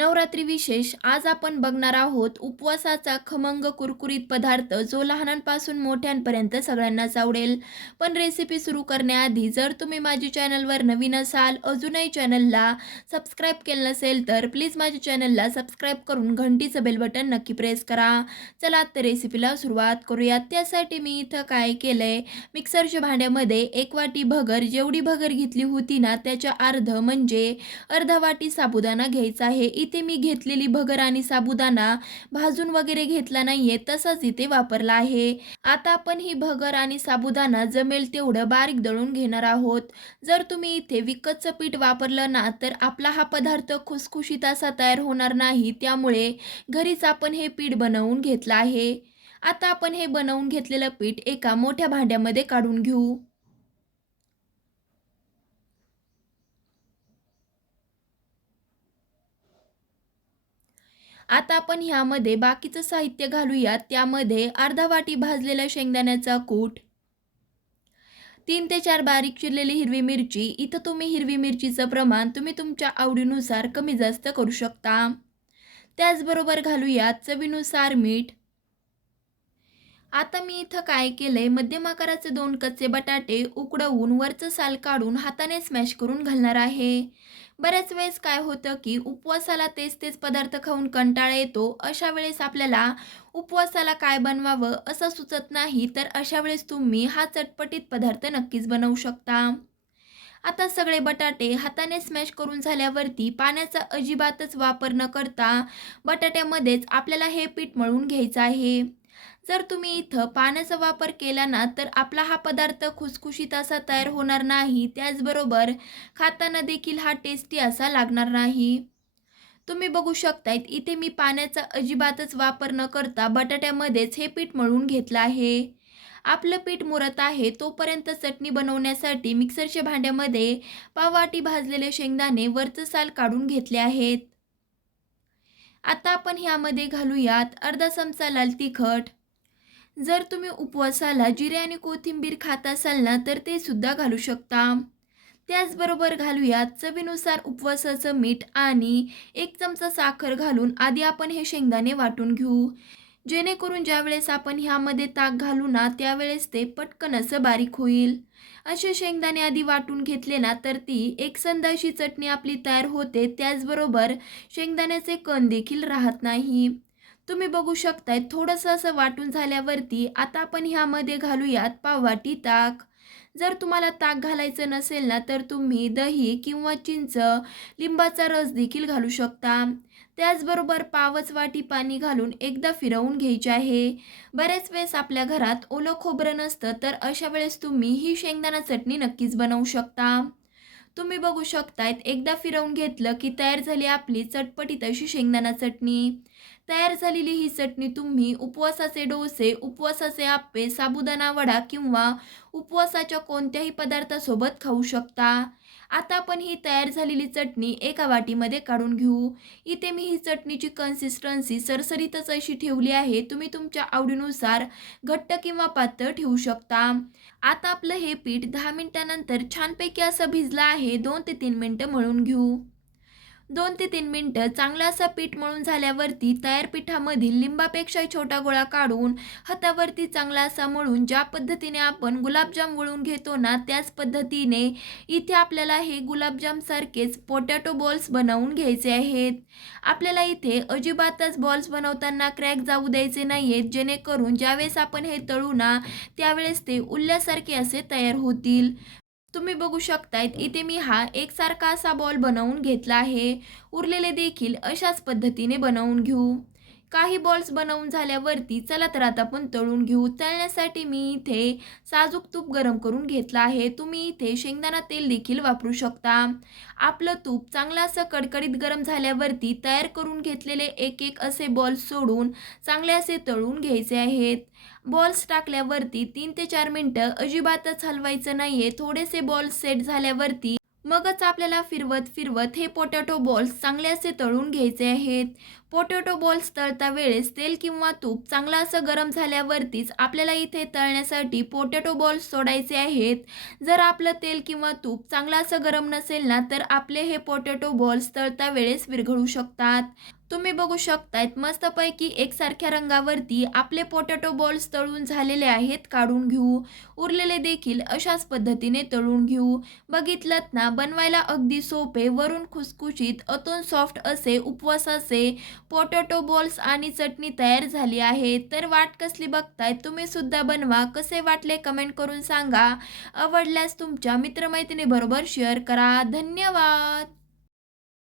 नवरात्री विशेष आज आपण बघणार आहोत उपवासाचा खमंग कुरकुरीत पदार्थ जो लहानांपासून मोठ्यांपर्यंत सगळ्यांनाच आवडेल पण रेसिपी सुरू करण्याआधी जर तुम्ही माझ्या चॅनलवर नवीन असाल अजूनही चॅनलला सबस्क्राईब केलं नसेल तर प्लीज माझ्या चॅनलला सबस्क्राईब करून घंटीचं बेल बटन नक्की प्रेस करा. चला तर रेसिपीला सुरुवात करूयात. त्यासाठी मी इथं काय केलं आहे मिक्सरच्या भांड्यामध्ये एक वाटी भगर जेवढी भगर घेतली होती ना त्याच्या अर्ध म्हणजे अर्धा वाटी साबुदाणा घ्यायचा आहे. इथे मी घेतलेली भगर आणि साबुदाणा भाजून वगैरे घेतला नाहीये तसाच इथे वापरला आहे. आता आपण ही भगर आणि साबुदाणा जमेल तेवढं बारीक दळून घेणार आहोत. जर तुम्ही इथे विकतचं पीठ वापरलं ना तर आपला हा पदार्थ खुसखुशीत असा तयार होणार नाही त्यामुळे घरीच आपण हे पीठ बनवून घेतलं आहे. आता आपण हे बनवून घेतलेलं पीठ एका मोठ्या भांड्यामध्ये काढून घेऊ. आता आपण ह्यामध्ये बाकीचं साहित्य घालूयात. त्यामध्ये अर्धा वाटी भाजलेला शेंगदाण्याचा कूट तीन ते चार बारीक चिरलेली हिरवी मिरची. इथं तुम्ही हिरवी मिरचीचं प्रमाण तुम्ही तुमच्या आवडीनुसार कमी जास्त करू शकता. त्याचबरोबर घालूयात चवीनुसार मीठ. आता मी इथं काय केलंय? मध्यम आकाराचे दोन कच्चे बटाटे उकडवून वरचं साल काढून हाताने स्मॅश करून घालणार आहे. बऱ्याच वेळेस काय होतं की उपवासाला तेच तेच पदार्थ खाऊन कंटाळा येतो. अशा वेळेस आपल्याला उपवासाला काय बनवावं असं सुचत नाही तर अशा वेळेस तुम्ही हा चटपटीत पदार्थ नक्कीच बनवू शकता. आता सगळे बटाटे हाताने स्मॅश करून झाल्यावरती पाण्याचा अजिबातच वापर न करता बटाट्यामध्येच आपल्याला हे पीठ मळून घ्यायचं आहे. जर तुम्ही इथं पाण्याचा वापर केला ना तर आपला हा पदार्थ खुसखुशीत असा तयार होणार नाही. त्याचबरोबर खाताना देखील हा टेस्टी असा लागणार नाही. तुम्ही बघू शकताय इथे मी पाण्याचा अजिबातच वापर न करता बटाट्यामध्येच हे पीठ मळून घेतलं आहे. आपलं पीठ मुरत आहे तोपर्यंत चटणी बनवण्यासाठी मिक्सरच्या भांड्यामध्ये पाववाटी भाजलेले शेंगदाणे वरचं साल काढून घेतले आहेत. आता आपण ह्यामध्ये घालूयात अर्धा चमचा लाल तिखट. जर तुम्ही उपवासाला जिरे आणि कोथिंबीर खात असाल ना तर ते सुद्धा घालू शकता. त्याचबरोबर घालूयात चवीनुसार उपवासाचं मीठ आणि एक चमचा साखर घालून आधी आपण हे शेंगदाणे वाटून घेऊ. जेणेकरून ज्यावेळेस आपण ह्यामध्ये ताक घालू ना त्यावेळेस ते पटकन असं बारीक होईल. असे शेंगदाणे आधी वाटून घेतले ना तर ती एक संदाशी चटणी आपली तयार होते. त्याचबरोबर शेंगदाण्याचे कण देखील राहत नाही. तुम्ही बघू शकताय थोडंसं असं वाटून झाल्यावरती आता आपण ह्यामध्ये घालूयात पाववाटी ताक. जर तुम्हाला ताक घालायचं नसेल ना तर तुम्ही दही किंवा चिंच लिंबाचा रस देखील घालू शकता. त्याचबरोबर पावच वाटी पाणी घालून एकदा फिरवून घ्यायचे आहे. बऱ्याच वेळेस आपल्या घरात ओलं खोबरं नसतं तर अशा वेळेस तुम्ही ही शेंगदाणा चटणी नक्कीच बनवू शकता. तुम्ही बघू शकतायत एकदा फिरवून घेतलं की तयार झाली आपली चटपटीत अशी शेंगदाणा चटणी. तयार झालेली ही चटणी तुम्ही उपवासाचे डोसे उपवासाचे आप्पे साबुदाणा वडा किंवा उपवासाच्या कोणत्याही पदार्थासोबत खाऊ शकता. आता आपण ही तयार झालेली चटणी एका वाटीमध्ये काढून घेऊ. इथे मी ही चटणीची कन्सिस्टन्सी सरसरीतच अशी ठेवली आहे. तुम्ही तुमच्या आवडीनुसार घट्ट किंवा पातळ ठेवू शकता. आता आपलं हे पीठ दहा मिनिटानंतर छानपैकी असं भिजलं आहे. दोन ते तीन मिनटं मळून घेऊ. दोन ते तीन मिनटं चांगलं असं पीठ मळून झाल्यावरती तयार पिठामधील लिंबापेक्षा छोटा गोळा काढून हातावरती चांगला असा मळून ज्या पद्धतीने आपण गुलाबजाम वळून घेतो ना त्याच पद्धतीने इथे आपल्याला हे गुलाबजामसारखेच पोटॅटो बॉल्स बनवून घ्यायचे आहेत. आपल्याला इथे अजिबातच बॉल्स बनवताना क्रॅक जाऊ द्यायचे नाही आहेत जेणेकरून ज्यावेळेस आपण हे तळू ना त्यावेळेस ते उल्ल्यासारखे असे तयार होतील. तुम्ही बघू शकताय इथे मी हा एकसारखा असा बॉल बनवून घेतला आहे. उरलेले देखील अशाच पद्धतीने बनवून घेऊ. काही बॉल्स बनवून झाल्यावरती चला तर आता आपण तळून घेऊ. तळण्यासाठी मी इथे साजूक तूप गरम करून घेतलं आहे. तुम्ही इथे शेंगदाणा तेल देखील वापरू शकता. आपलं तूप चांगलं असं कडकडीत गरम झाल्यावरती तयार करून घेतलेले एक एक असे बॉल्स सोडून चांगले असे तळून घ्यायचे आहेत. बॉल्स टाकल्यावरती तीन ते चार मिनटं अजिबातच हलवायचं नाही आहे थोडेसे बॉल्स सेट झाल्यावरती मगच आपल्याला फिरवत फिरवत हे पोटॅटो बॉल्स चांगले असे तळून घ्यायचे आहेत. पोटॅटो बॉल्स तळता वेळेस तेल किंवा तूप चांगलं असं गरम झाल्यावरतीच आपल्याला इथे तळण्यासाठी पोटॅटो बॉल्स सोडायचे आहेत. जर आपलं तेल किंवा तूप चांगलं असं गरम नसेल ना तर आपले हे पोटॅटो बॉल्स तळता वेळेस विरघळू शकतात. तुम्ही बघू शकतायत मस्तपैकी एकसारख्या रंगावरती आपले पोटॅटो बॉल्स तळून झालेले आहेत काढून घेऊ. उरलेले देखील अशाच पद्धतीने तळून घेऊ. बघितलं ना बनवायला अगदी सोपे वरून खुसखुशीत अतून सॉफ्ट असे उपवासाचे पोटॅटो बॉल्स आणि चटणी तयार झाली आहे. तर वाट कसली बघताय तुम्ही सुद्धा बनवा. कसे वाटले कमेंट करून सांगा. आवडल्यास तुमच्या मित्रमैत्रिणीबरोबर शेअर करा. धन्यवाद!